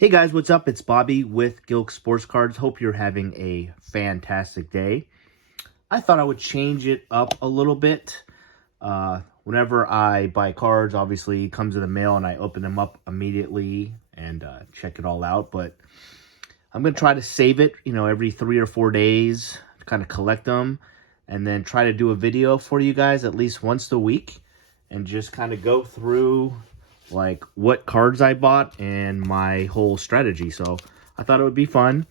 Hey guys, what's up? It's Bobby with Gilk Sports Cards. Hope you're having a fantastic day. I thought I would change it up a little bit. Whenever I buy cards, obviously it comes in the mail and I open them up immediately and check it all out. But I'm going to try to save it, every 3 or 4 days, kind of collect them, and then try to do a video for you guys at least once a week and just kind of go through like what cards I bought and my whole strategy. So I thought it would be fun.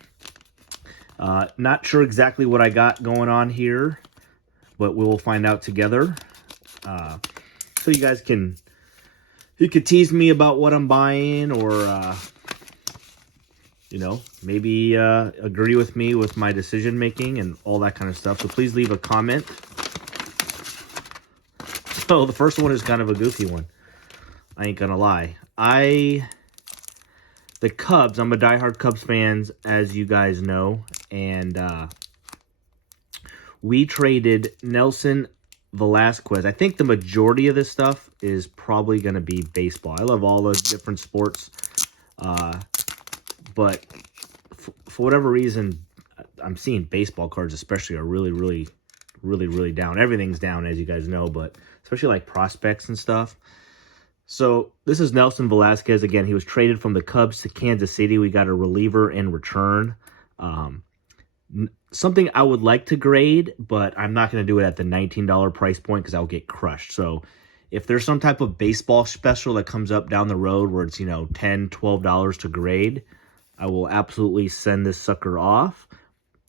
Not sure exactly what I got going on here, but we'll find out together. So you guys can tease me about what I'm buying, or maybe agree with me with my decision making and all that kind of stuff. So please leave a comment. So the first one is kind of a goofy one. I ain't gonna lie. The Cubs, I'm a diehard Cubs fan, as you guys know, and we traded Nelson Velasquez. I think the majority of this stuff is probably gonna be baseball. I love all those different sports, but for whatever reason, I'm seeing baseball cards especially are really down. Everything's down, as you guys know, but especially like prospects and stuff. So this is Nelson Velasquez. Again, he was traded from the Cubs to Kansas City. We got a reliever in return. Something I would like to grade, but I'm not going to do it at the $19 price point because I'll get crushed. So if there's some type of baseball special that comes up down the road where it's, $10, $12 to grade, I will absolutely send this sucker off.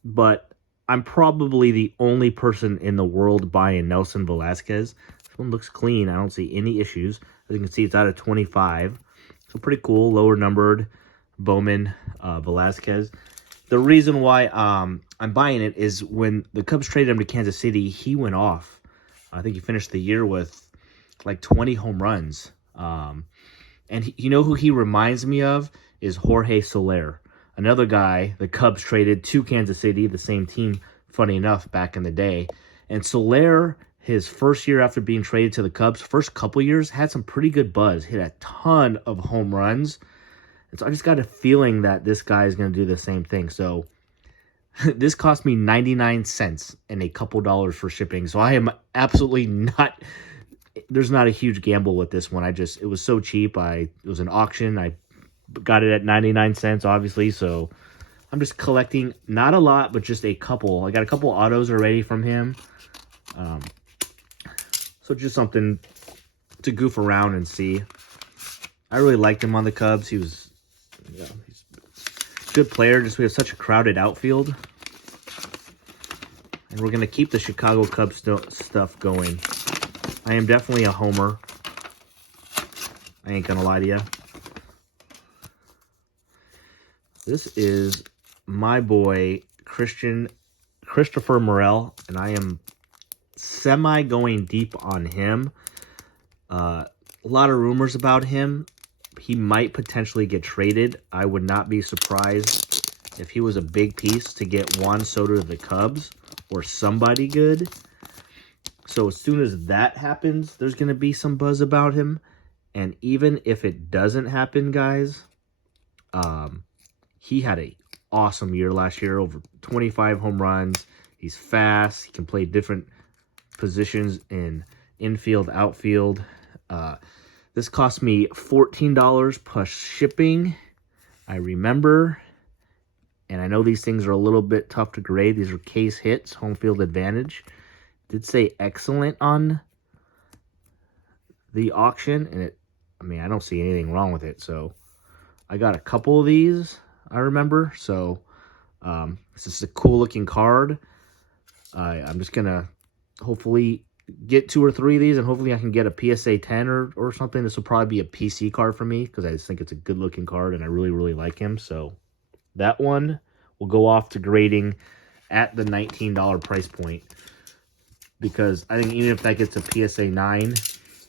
But I'm probably the only person in the world buying Nelson Velasquez. This one looks clean. I don't see any issues. As you can see, it's out of 25. So pretty cool, lower numbered Bowman Velasquez. The reason why I'm buying it is when the Cubs traded him to Kansas City, he went off. I think he finished the year with like 20 home runs. And who he reminds me of is Jorge Soler, another guy the Cubs traded to Kansas City, the same team, funny enough, back in the day. And Soler, his first year after being traded to the Cubs, first couple years, had some pretty good buzz, hit a ton of home runs. And so I just got a feeling that this guy is going to do the same thing. So this cost me 99 cents and a couple dollars for shipping. So I am absolutely not, there's not a huge gamble with this one. It was so cheap. It was an auction. I got it at 99 cents, obviously. So I'm just collecting, not a lot, but just a couple. I got a couple autos already from him. So just something to goof around and see. I really liked him on the Cubs. He's a good player. Just we have such a crowded outfield. And we're going to keep the Chicago Cubs stuff going. I am definitely a homer. I ain't going to lie to you. This is my boy, Christopher Morel, and I am semi going deep on him. A lot of rumors about him. He might potentially get traded. I would not be surprised if he was a big piece to get Juan Soto to the Cubs or somebody good. So as soon as that happens, there's going to be some buzz about him. And even if it doesn't happen, guys, he had an awesome year last year, over 25 home runs. He's fast. He can play different positions in infield, outfield. This cost me $14 plus shipping. I remember, and I know these things are a little bit tough to grade. These are case hits, home field advantage. Did say excellent on the auction, and I don't see anything wrong with it. So I got a couple of these, I remember. So this is a cool looking card. I'm just gonna hopefully get 2 or 3 of these, and hopefully I can get a PSA 10 or something. This will probably be a PC card for me because I just think it's a good looking card and I really like him. So that one will go off to grading at the $19 price point, because I think even if that gets a PSA 9,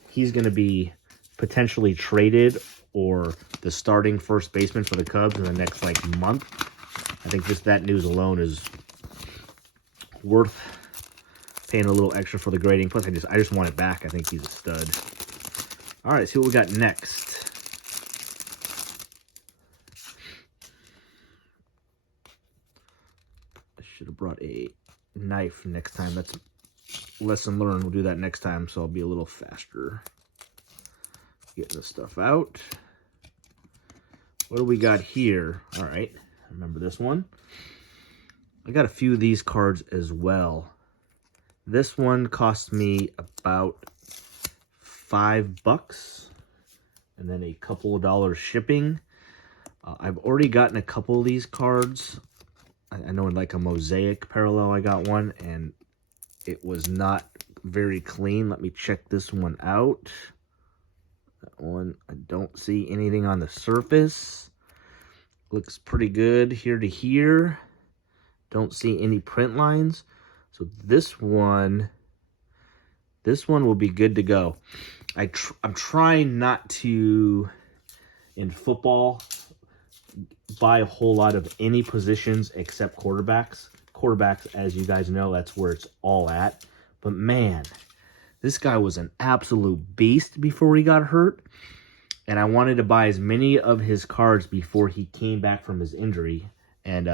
he's going to be potentially traded or the starting first baseman for the Cubs in the next month. I think just that news alone is worth paying a little extra for the grading. Plus, I just want it back. I think he's a stud. All right, see what we got next. Should have brought a knife next time. That's lesson learned. We'll do that next time, so I'll be a little faster getting the stuff out. What do we got here? All right, remember this one. I got a few of these cards as well. This one cost me about $5 and then a couple of dollars shipping. I've already gotten a couple of these cards. I know in like a Mosaic parallel I got one, and it was not very clean. Let me check this one out. That one, I don't see anything on the surface. Looks pretty good here to here. Don't see any print lines. So this one will be good to go. I'm trying not to, in football, buy a whole lot of any positions except quarterbacks. Quarterbacks, as you guys know, that's where it's all at. But man, this guy was an absolute beast before he got hurt. And I wanted to buy as many of his cards before he came back from his injury. And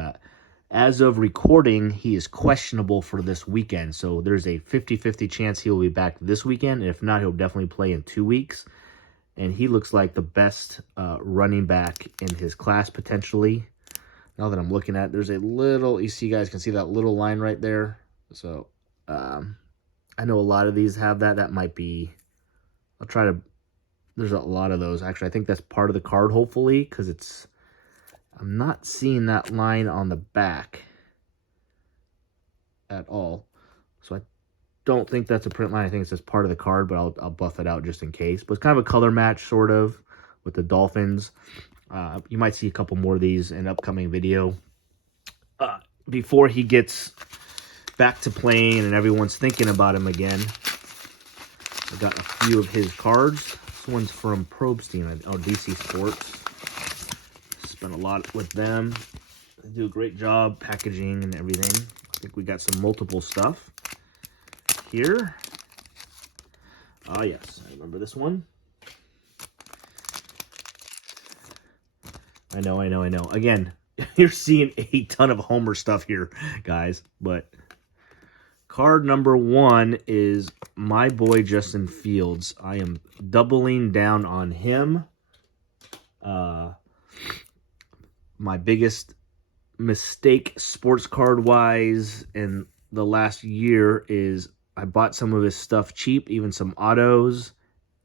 as of recording, he is questionable for this weekend. So there's a 50-50 chance he'll be back this weekend. And if not, he'll definitely play in 2 weeks. And he looks like the best running back in his class, potentially. Now that I'm looking at it, there's a little, you guys can see that little line right there. So, I know a lot of these have that. That might be, there's a lot of those. Actually, I think that's part of the card, hopefully, because I'm not seeing that line on the back at all. So I don't think that's a print line. I think it's just part of the card, but I'll buff it out just in case. But it's kind of a color match, sort of, with the Dolphins. You might see a couple more of these in an upcoming video. Before he gets back to playing and everyone's thinking about him again, I got a few of his cards. This one's from Probstein, DC Sports. Spent a lot with them. They do a great job packaging and everything. I think we got some multiple stuff here. Oh, yes. I remember this one. I know. Again, you're seeing a ton of Homer stuff here, guys. But card number 1 is my boy Justin Fields. I am doubling down on him. My biggest mistake sports card-wise in the last year is I bought some of his stuff cheap, even some autos,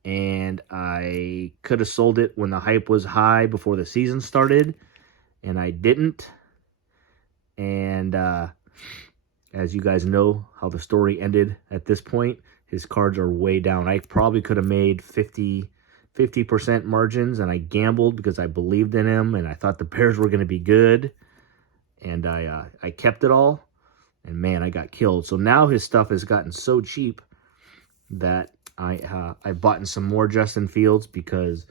and I could have sold it when the hype was high before the season started, and I didn't. And as you guys know how the story ended at this point, his cards are way down. I probably could have made 50% margins, and I gambled because I believed in him, and I thought the Bears were going to be good, and I kept it all, and man, I got killed. So now his stuff has gotten so cheap that I bought in some more Justin Fields because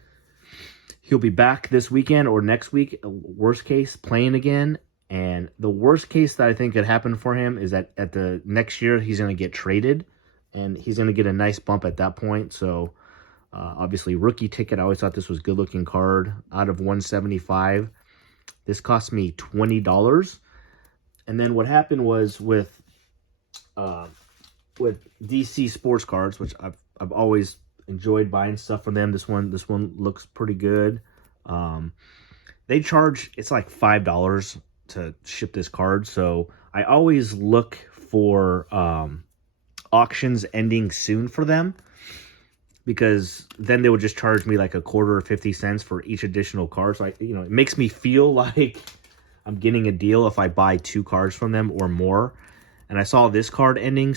he'll be back this weekend or next week, worst case, playing again. And the worst case that I think could happen for him is that at the next year, he's going to get traded, and he's going to get a nice bump at that point. So, obviously, rookie ticket, I always thought this was a good-looking card. Out of 175, this cost me $20. And then what happened was with DC Sports Cards, which I've always enjoyed buying stuff from them. This one looks pretty good. They charge, it's like $5 to ship this card, so I always look for auctions ending soon for them, because then they would just charge me like a quarter or 50 cents for each additional card. So it makes me feel like I'm getting a deal if I buy 2 cards from them or more. And I saw this card ending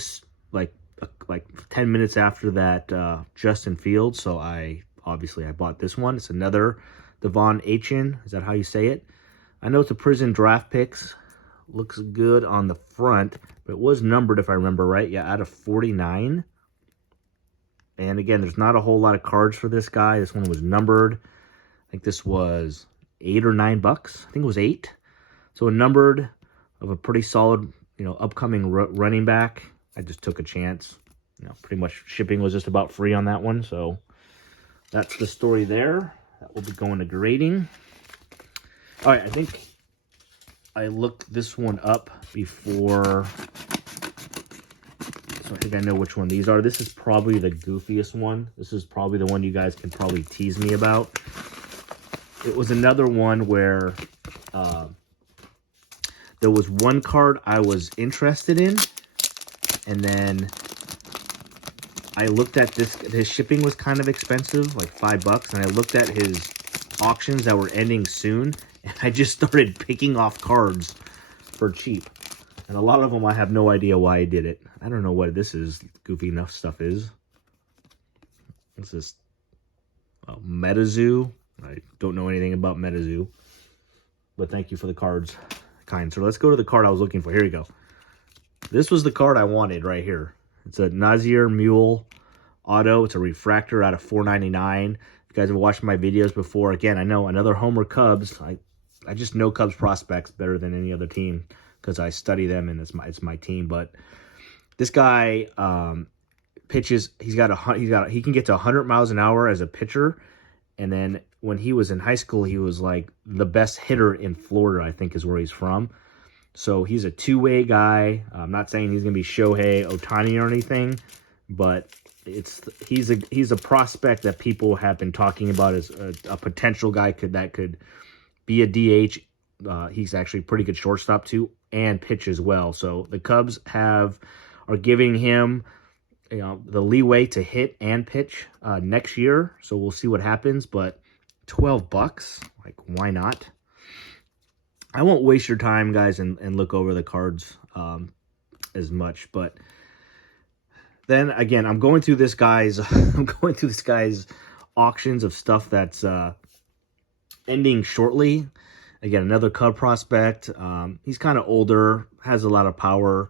like 10 minutes after that Justin Fields, so I bought this one. It's another Devon Achane. Is that how you say it? I know it's a Prison Draft Picks. Looks good on the front, but it was numbered if I remember right. Yeah, out of 49. And again, there's not a whole lot of cards for this guy. This one was numbered. I think this was $8 or $9. I think it was 8. So a numbered of a pretty solid, upcoming running back. I just took a chance. Pretty much shipping was just about free on that one. So that's the story there. That will be going to grading. All right, I think I looked this one up before, so I think I know which one these are. This is probably the goofiest one. This is probably the one you guys can probably tease me about. It was another one where there was one card I was interested in, and then I looked at this. His shipping was kind of expensive, like $5, and I looked at his auctions that were ending soon, and I just started picking off cards for cheap. And a lot of them, I have no idea why I did it. I don't know what this is. Goofy enough stuff is. What's this? Oh, MetaZoo. I don't know anything about MetaZoo. But thank you for the cards, kind sir. Let's go to the card I was looking for. Here you go. This was the card I wanted right here. It's a Nazir Mule Auto. It's a refractor out of $4.99. If you guys have watched my videos before, again, I know another Homer Cubs. I just know Cubs prospects better than any other team, because I study them and it's my team. But this guy pitches. He can get to 100 miles an hour as a pitcher, and then when he was in high school, he was like the best hitter in Florida, I think is where he's from. So he's a two-way guy. I'm not saying he's gonna be Shohei Ohtani or anything, but he's a prospect that people have been talking about as a potential guy that could be a DH. He's actually a pretty good shortstop too, and pitch as well. So the Cubs are giving him, the leeway to hit and pitch next year. So we'll see what happens. But $12, like, why not? I won't waste your time, guys, and look over the cards as much. But then again, I'm going through this guy's auctions of stuff that's ending shortly. Again, another Cub prospect. He's kind of older, has a lot of power.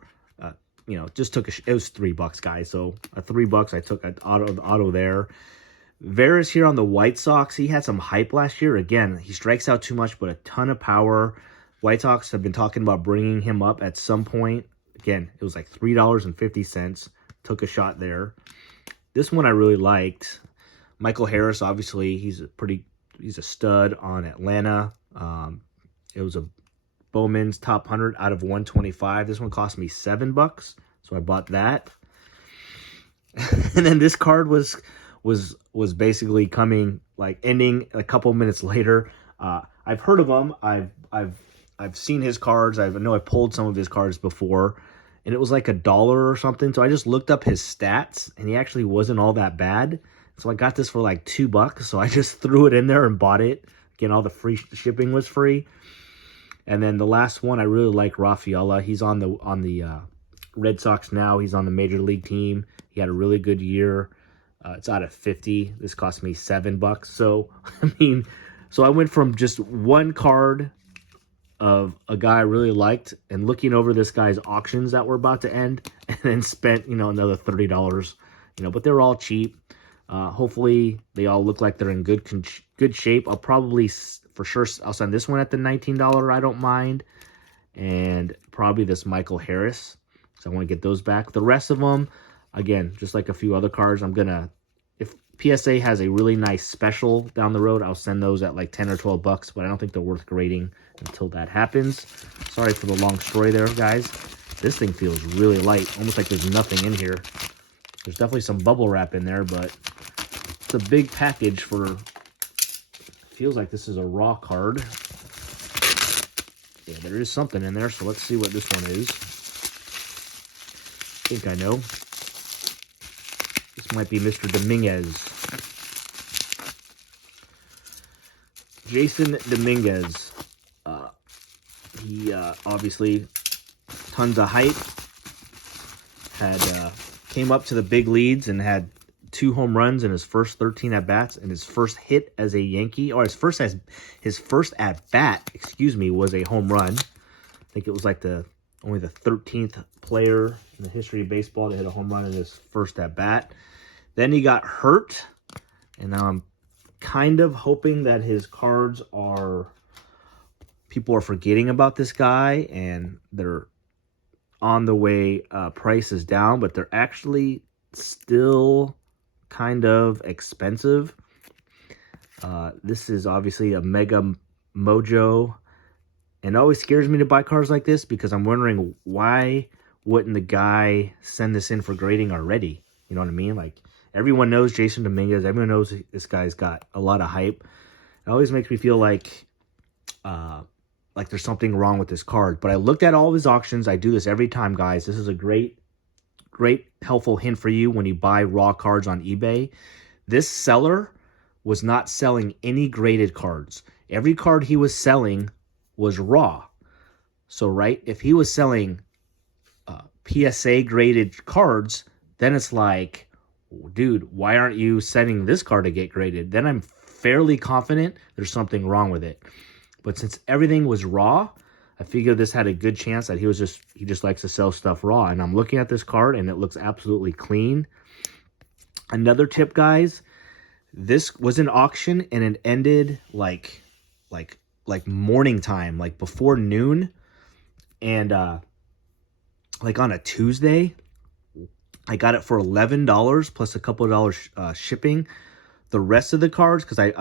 Just took it was $3, guys. So $3, I took an auto there. Veras here on the White Sox. He had some hype last year. Again, he strikes out too much, but a ton of power. White Sox have been talking about bringing him up at some point. Again, it was like $3.50. Took a shot there. This one I really liked. Michael Harris, obviously, he's a stud on Atlanta. It was a Bowman's top 100 out of 125. This one cost me $7, so I bought that. And then this card was basically coming, like, ending a couple minutes later. I've heard of him. I've seen his cards. I know I pulled some of his cards before, and it was like $1 or something. So I just looked up his stats, and he actually wasn't all that bad. So I got this for like $2. So I just threw it in there and bought it. Again, all the free shipping was free. And then the last one, I really like Rafaela. He's on the Red Sox now. He's on the Major League team. He had a really good year. It's out of 50. This cost me $7. So, so I went from just one card of a guy I really liked and looking over this guy's auctions that were about to end, and then spent, another $30, but they're all cheap. Hopefully they all look like they're in good shape. I'll probably, for sure, I'll send this one at the $19. I don't mind. And probably this Michael Harris. So I want to get those back. The rest of them, again, just like a few other cards, if PSA has a really nice special down the road, I'll send those at like 10 or $12, but I don't think they're worth grading until that happens. Sorry for the long story there, guys. This thing feels really light, almost like there's nothing in here. There's definitely some bubble wrap in there, but it's a big package for, feels like this is a raw card. Yeah, there is something in there, so let's see what this one is. I think I know. This might be Mr. Dominguez. Jason Dominguez. He obviously tons of hype. Came up to the big leagues and had 2 home runs in his first 13 at bats, and his first hit as a Yankee, or his first at bat, was a home run. I think it was like only the 13th player in the history of baseball to hit a home run in his first at bat. Then he got hurt, and now I'm kind of hoping that his cards people are forgetting about this guy, and they're on the way, price is down, but they're actually still kind of expensive. This is obviously a Mega Mojo, And it always scares me to buy cards like this because I'm wondering, why wouldn't the guy send this in for grading already? You know what I mean? Like, everyone knows Jasson Dominguez. Everyone knows this guy's got a lot of hype. It always makes me feel like there's something wrong with this card. But I looked at all of his auctions. I do this every time, guys. This is a great helpful hint for you when you buy raw cards on eBay. This seller was not selling any graded cards. Every card he was selling was raw. So, right, if he was selling PSA graded cards, then it's like, dude, why aren't you sending this card to get graded? Then I'm fairly confident there's something wrong with it. But since everything was raw, I figured this had a good chance that he just likes to sell stuff raw. And I'm looking at this card and it looks absolutely clean. Another tip, guys, this was an auction and it ended like morning time, like before noon. And like on a Tuesday, I got it for $11 plus a couple of dollars shipping. The rest of the cards, because I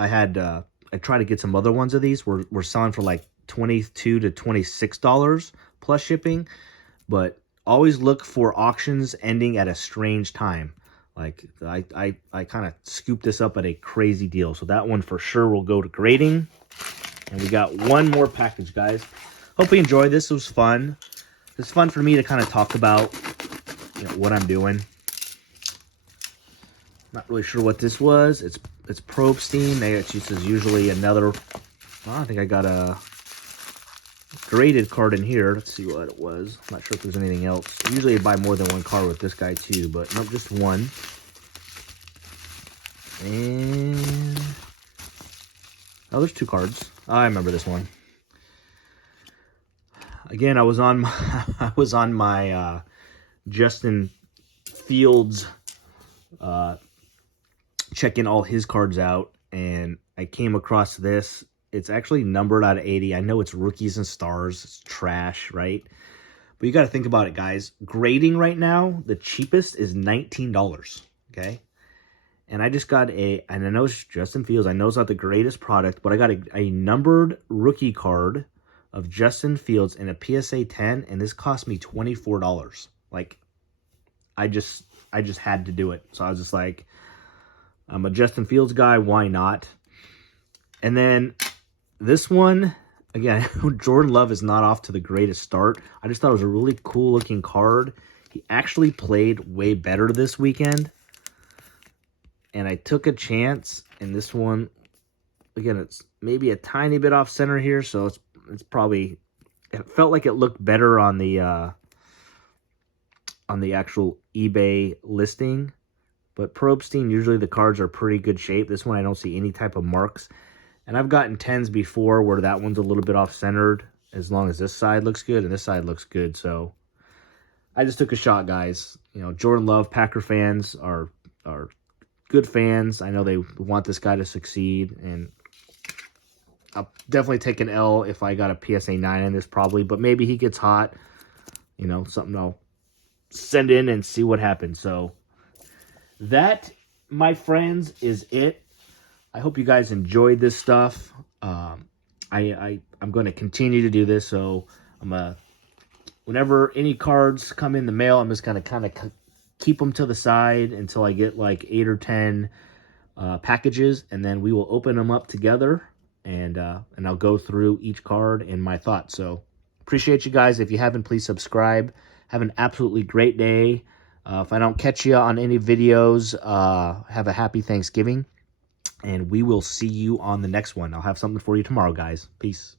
tried to get some other ones of these, were selling for like $22 to $26 plus shipping. But always look for auctions ending at a strange time. Like, I kind of scooped this up at a crazy deal. So that one for sure will go to grading. And we got one more package, guys. Hope you enjoyed this. It was fun. It's fun for me to kind of talk about, you know, what I'm doing. Not really sure what this was. It's Probstein. This is usually another. Well, I think I got a graded card in here. Let's see what it was. I'm not sure if there's anything else. Usually I buy more than one card with this guy too, but nope, just one. And oh, there's two cards. I remember this one. Again, I was on my Justin Fields checking all his cards out, and I came across this. It's actually numbered out of 80. I know it's rookies and stars. It's trash, right? But you got to think about it, guys. Grading right now, the cheapest is $19, okay? And I just got and I know it's Justin Fields. I know it's not the greatest product, but I got a numbered rookie card of Justin Fields in a PSA 10, and this cost me $24. Like, I just had to do it. So I was just like, I'm a Justin Fields guy, why not? And then this one, again, Jordan Love is not off to the greatest start. I just thought it was a really cool looking card. He actually played way better this weekend. And I took a chance, and this one, again, it's maybe a tiny bit off center here, so it's probably, it felt like it looked better on the actual eBay listing. But Probstein, usually the cards are pretty good shape. This one I don't see any type of marks. And I've gotten 10s before where that one's a little bit off-centered, as long as this side looks good and this side looks good. So I just took a shot, guys. You know, Jordan Love, Packer fans are good fans. I know they want this guy to succeed, and I'll definitely take an L if I got a PSA 9 in this probably, but maybe he gets hot. You know, something I'll send in and see what happens. So that, my friends, is it. I hope you guys enjoyed this stuff. I'm going to continue to do this, so whenever any cards come in the mail, I'm just going to kind of keep them to the side until I get like 8 or 10 packages, and then we will open them up together, and I'll go through each card and my thoughts. So appreciate you guys. If you haven't, please subscribe. Have an absolutely great day. If I don't catch you on any videos, have a happy Thanksgiving, and we will see you on the next one. I'll have something for you tomorrow, guys. Peace.